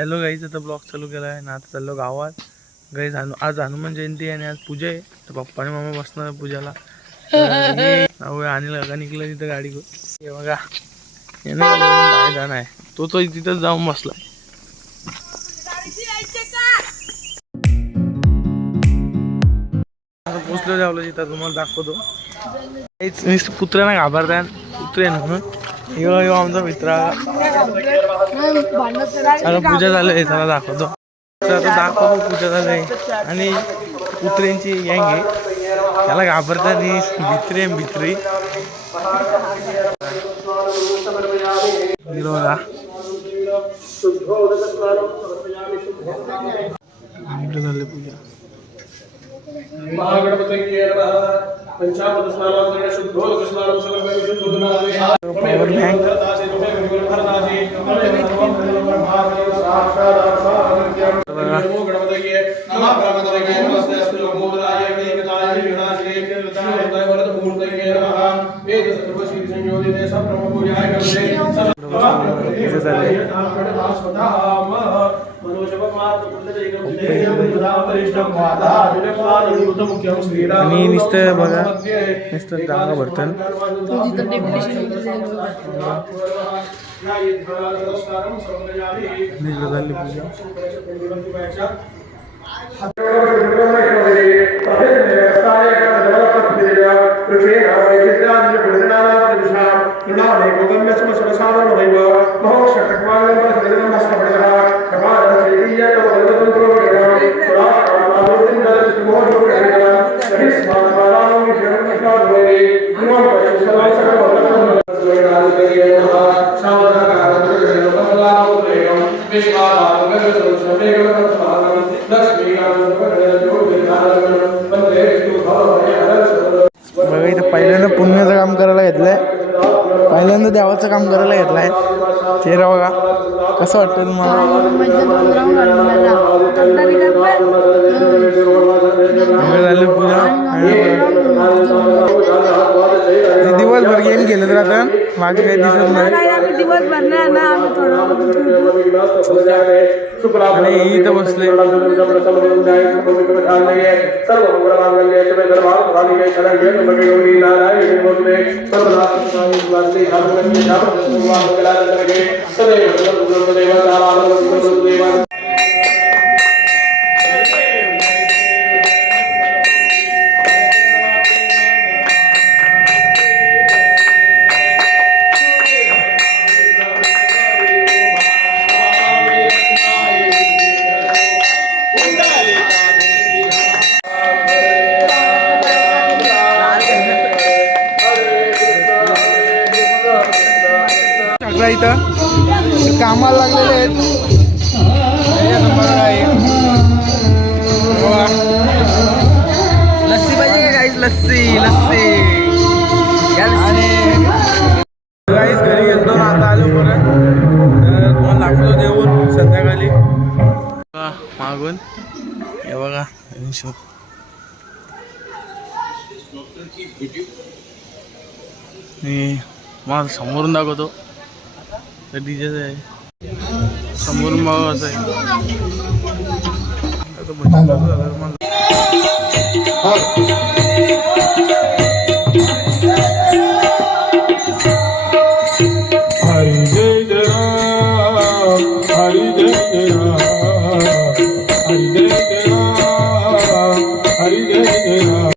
Hello guys, आता blog चालू केला आहे ना. आता चाललो गावात. गाईज आज हनुमान जयंती आहे आणि आज पूजा आहे. तर पप्पा आणि मामा बसणार पूजाला. अनिल का निघला तिथं गाडी हे बघा. आहे तो तिथंच जाऊन बसला. पोचलो जावलं तिथं तुम्हाला दाखवतो. कुत्र्यांना घाबरतात कुत्रे म्हणून. आमचा मित्र आता पूजा झाली त्याला दाखवतो. पूजा झाली आणि कुत्र्यांची गँग आहे. त्याला घाबरतात भित्री भित्री बघा. झाली पूजा. महागणपती पंचामृत स्नान शुद्धोदक स्नान पावर बँक आणि नुसतं बघा नुसतं जागा भरतं. बघा इथं पहिल्यांदा पुण्याचं काम करायला घेतलंय. पहिल्यांदा देवाचं काम करायला घेतलंय. चेहरा बघा कसं वाटतं तुम्हाला. झालं पूजा. दिवसभर गेम केलं तर आता माझे काही दिसत नाही. आणि इथं बसले. इथं कामाला लागलेले आहेत. लस्सी पाहिजे का गाईस? लस्सी लस्सी. आणि गाईस घरी गेलतो ना, आता आलो परत. तुम्हाला दाखवतो देऊन संध्याकाळी मागून हे बघा. मला समोरून दाखवतो. डीजे आहे समोरून बघायचं आहे. हरी जय जय राम, हरी जय जय राम, हरी जय जय राम, हरी जय जय राम.